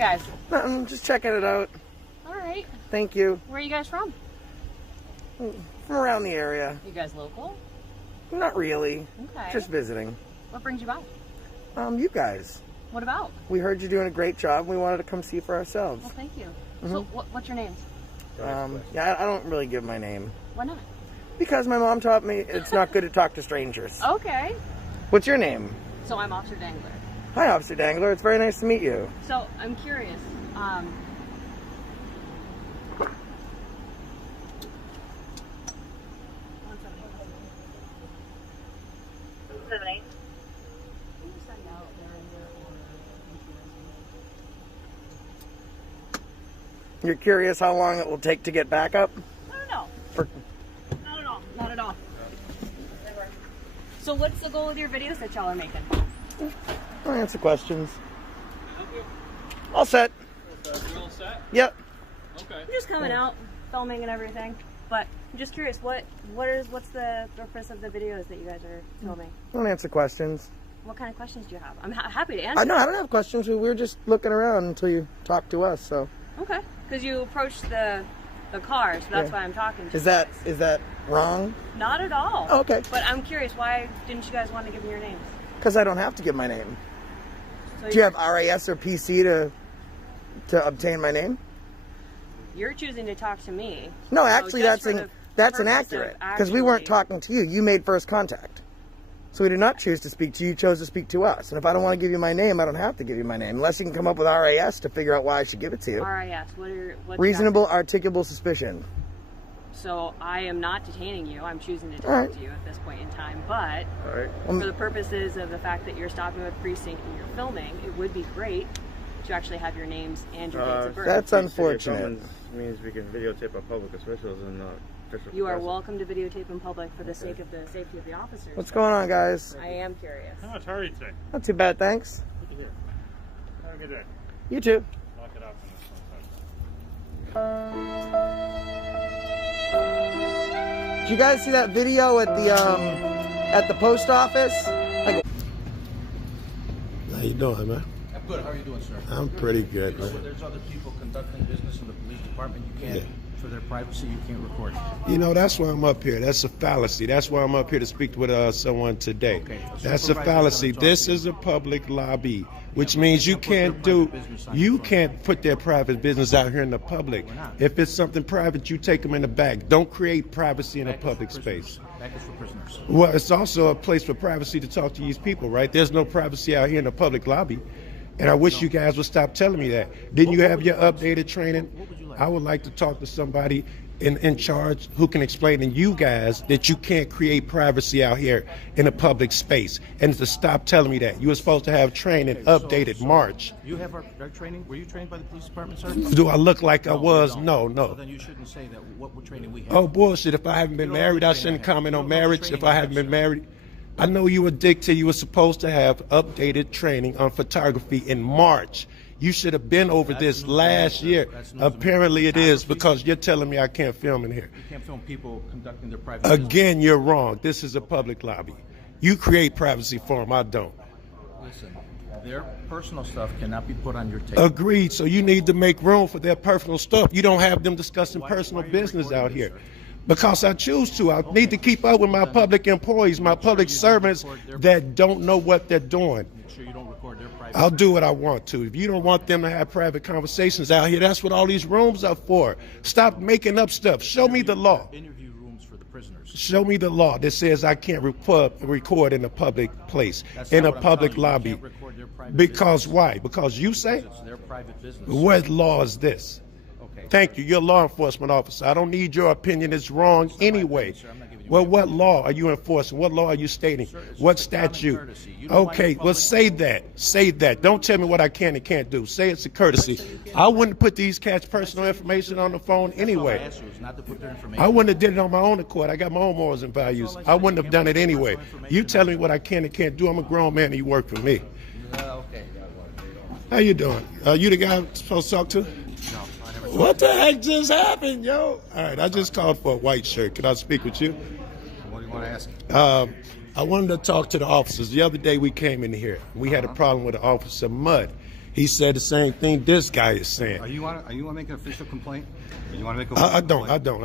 guys? I'm just checking it out. All right. Thank you. Where are you guys from? From around the area. You guys local? Not really. Okay. Just visiting. What brings you by? You guys. What about? We heard you're doing a great job. We wanted to come see for ourselves. Well, thank you. So, what's your names? Yeah, I don't really give my name. Why not? Because my mom taught me it's not good to talk to strangers. Okay. What's your name? So I'm Officer Dangler. Hi, Officer Dangler. It's very nice to meet you. So I'm curious. 178. You're curious how long it will take to get back up? No. For... Not at all. Not at all. So what's the goal of your videos that y'all are making? I'll answer questions. All set. You're all set? Yep. Okay. I'm just coming out, filming and everything. But I'm just curious, what's the purpose of the videos that you guys are filming? I'll answer questions. What kind of questions do you have? I'm happy to answer. I don't have questions. We were just looking around until you talked to us, so. Okay. Because you approached the car, so that's why I'm talking to Is you. that wrong? Not at all. Oh, okay. But I'm curious, why didn't you guys want to give me your names? Because I don't have to give my name. So Do you have RAS or PC to obtain my name? You're choosing to talk to me. No, So actually, just that's for the that's purpose of inaccurate. Because we weren't actually- talking to you. You made first contact. So we did not choose to speak to you. You chose to speak to us. And if I don't want to give you my name, I don't have to give you my name. Unless you can come up with RAS to figure out why I should give it to you. RIS. What's Reasonable, articulable suspicion. So I am not detaining you. I'm choosing to talk All right. to you at this point in time. But All right. for the purposes of the fact that you're stopping with precinct and you're filming, it would be great to actually have your names and your dates of birth. That's unfortunate. Means we can videotape our public officials and official. You are welcome to videotape in public for the sake of the safety of the officers. What's going on, guys? I am curious. How much are you today? Not too bad, thanks. Have a good day. You too. Lock it up on this one. Did you guys see that video at the post office? How you doing, man? I'm good. How are you doing, sir? I'm pretty good, So man. there's other people conducting business in the police department. You can't, for their privacy, you can't record. You know, that's why I'm up here. That's a fallacy. That's why I'm up here to speak with someone today. Okay. That's a Supervisor's fallacy. gonna talk This to you. is a public lobby, which but means they you can't put their can't private business on you front. can't put their private business out here in the public. Why not? If it's something private, you take them in the back. Don't create privacy in a Back is public for space. prisoners. Back is for prisoners. Well, it's also a place for privacy to talk to these people, right? There's no privacy out here in the public lobby. And I wish you guys would stop telling me that. Didn't you have your updated training? What would you like? I would like to talk to somebody in charge who can explain to you guys that you can't create privacy out here in a public space. And to stop telling me that. You were supposed to have training updated March. You have our training? Were you trained by the police department, sir? Do I look like I No, was? you No, don't. no. So then you shouldn't say that. What training we have? Oh, bullshit. If I haven't been You don't married, know I the shouldn't training I comment have. on You don't know the marriage if training I I haven't have, been sir. married. I know you were dictated. You were supposed to have updated training on photography in March. You should have been over That's this news to me, last sir. year. That's news to me. Apparently it is Photography- because you're telling me I can't film in here. You can't film people conducting their private business. Again, you're wrong. This is a public lobby. You create privacy for them. I don't. Listen, their personal stuff cannot be put on your table. Agreed. So you need to make room for their personal stuff. You don't have them discussing personal why are you business recording out this, here. sir? Because I choose to. I need to keep up with my public employees, my public servants that don't know what they're doing. Make sure you don't record their private. I'll do what I want to. If you don't want them to have private conversations out here, that's what all these rooms are for. Stop making up stuff. Show me the law. Interview rooms for the prisoners. Show me the law that says I can't record in a public place, That's in not a what I'm public telling you. You lobby. can't record their private Because business. why? Because you say? It's their private business. What law is this? Okay. Thank you. You're a law enforcement officer. I don't need your opinion. It's wrong anyway. opinion, sir. I'm not giving you Well, my what law are you enforcing? What law are you stating? Sir, it's What just a common statute? courtesy. You know why Okay, you're well, public? say that. Say that. Don't tell me what I can and can't do. Say it's a courtesy. I wouldn't put these cats' personal information on the phone That's all I anyway. asked you is not to put their information. I wouldn't have did it on my own accord. I got my own morals and values. I wouldn't have done it anyway. You telling me what I can and can't do. I'm a grown man and you work for me. Okay. How you doing? You the guy I'm supposed to talk to? No, I never. What the heck just happened, yo? All right, I just called for a white shirt. Can I speak with you? What do you want to ask? I wanted to talk to the officers. The other day we came in here. We had a problem with the officer Mud. He said the same thing this guy is saying. Are you want to make an official complaint? Or you want to make a I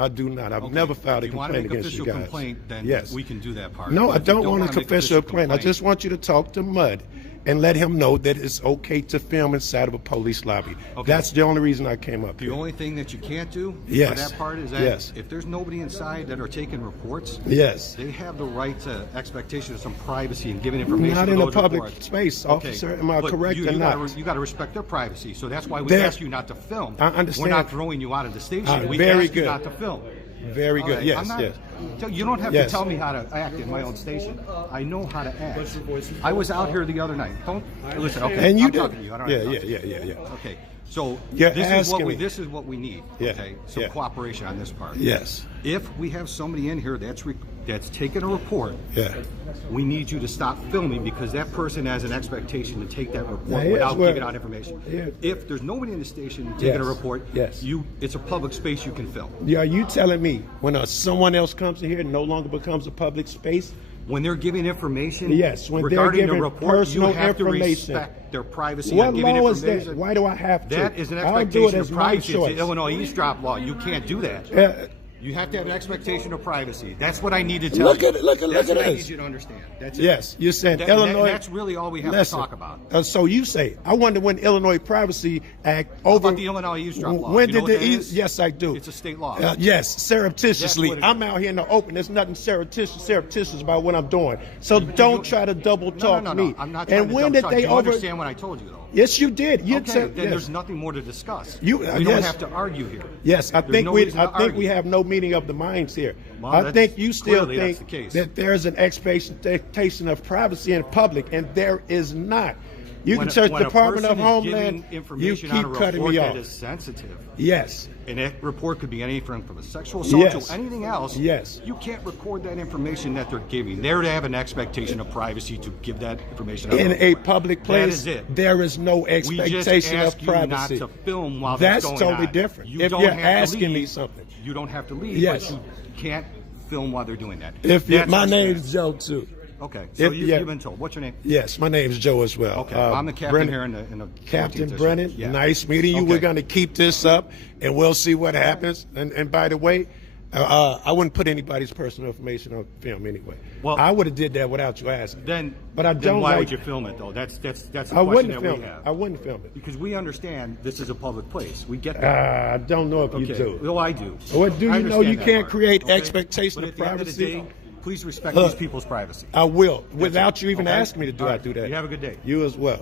do not. I've never filed a complaint against you guys. If you want to make an official complaint, then yes, we can do that part. No, But I if you don't want wanna an make an official complaint. I just want you to talk to Mud and let him know that it's okay to film inside of a police lobby. Okay. That's the only reason I came up The here. only thing that you can't do Yes. for that part is that Yes. if there's nobody inside that are taking reports, Yes. they have the right to expectation of some privacy and giving information. Not to in a those public reports. space, officer. Okay. Am I But correct or not? You got to respect their privacy. So that's why we There- ask you not to film. I understand. We're not throwing you out of the station. We very ask you good. not to film. Very All good. right, Yes, I'm not, yes. You don't have Yes. to tell me how to act in my own station. I know how to act. I was out here the other night. Don't listen. Okay, And you I'm did. talking to you. I don't have to talk to you. Yeah. Okay, so You're this asking me. is what we need. Yeah, Okay, some yeah. cooperation on this part. Yes. If we have somebody in here that's taken a report, Yeah. we need you to stop filming because that person has an expectation to take that report Now, here's without where- giving out information. here- If there's nobody in the station taking Yes, a report, yes. it's a public space you can film. Are you telling me when someone else comes in here, it no longer becomes a public space? When they're giving information Yes, when they're regarding giving the report, personal you have information. to respect their privacy What on giving law is information. that? Why do I have to? That is an I'll do it expectation as of my privacy. It's choice. the Illinois eavesdrop law. You can't do that. You have to have an expectation of privacy. That's what I need to tell Look you. at it, look at That's what I this. need you to understand. That's it. Yes, you're saying That- Illinois. that's really all we have to Listen, talk about. So you say, I wonder when Illinois Privacy Act How over. about the Illinois eavesdrop law? When You know did what the that is? Yes, I do. It's a state law. Yes, surreptitiously. That's what it I'm is. out here in the open. There's nothing surreptitious about what I'm doing. So don't try to double talk no, me. I'm not trying And to when double did talk. they You over? understand what I told you, though? Yes, you did. You Okay, said then yes. there's nothing more to discuss. You- we don't yes. have to argue here. Yes, I There's think no we. reason to I think we argue. have no meeting of the minds here. Well, I that's- think you still clearly that's think the case. that there's an expectation of privacy in public, and there is not. You can search When a Department of person is Homeland. giving You information keep on a cutting report me that off. is sensitive. Yes. And that report could be anything from a sexual assault Yes. to anything else. Yes. You can't record that information that they're giving. They're to have an expectation of privacy to give that information out. In a public place, That is it. there is no We just expectation ask of you privacy. not to film while That's that's going totally on. different. You If don't you're have to asking me leave. something. You don't have to leave. Yes. But you can't film while they're doing that. My what's name's fair. Joe too. Okay. So yeah. you've been told. What's your name? Yes, my name's Joe as well. Okay. I'm the captain Brennan- here in the Captain 14th Brennan, district. Yeah. nice meeting you. Okay. We're going to keep this up, and we'll see what happens. And by the way, I wouldn't put anybody's personal information on film anyway. Well, I would have did that without you asking. But I then don't why like. would you film it though? That's the I question wouldn't that film we it. have. I wouldn't film it. Because we understand this is a public place. We get that. I don't know if you Okay. do. Well, I do. What do I you know? understand You that can't part, create okay? expectation But of at the end of the privacy. day, please respect Look, these people's privacy. I will, without you even Okay? asking me to do. All I right. do that. You have a good day. You as well.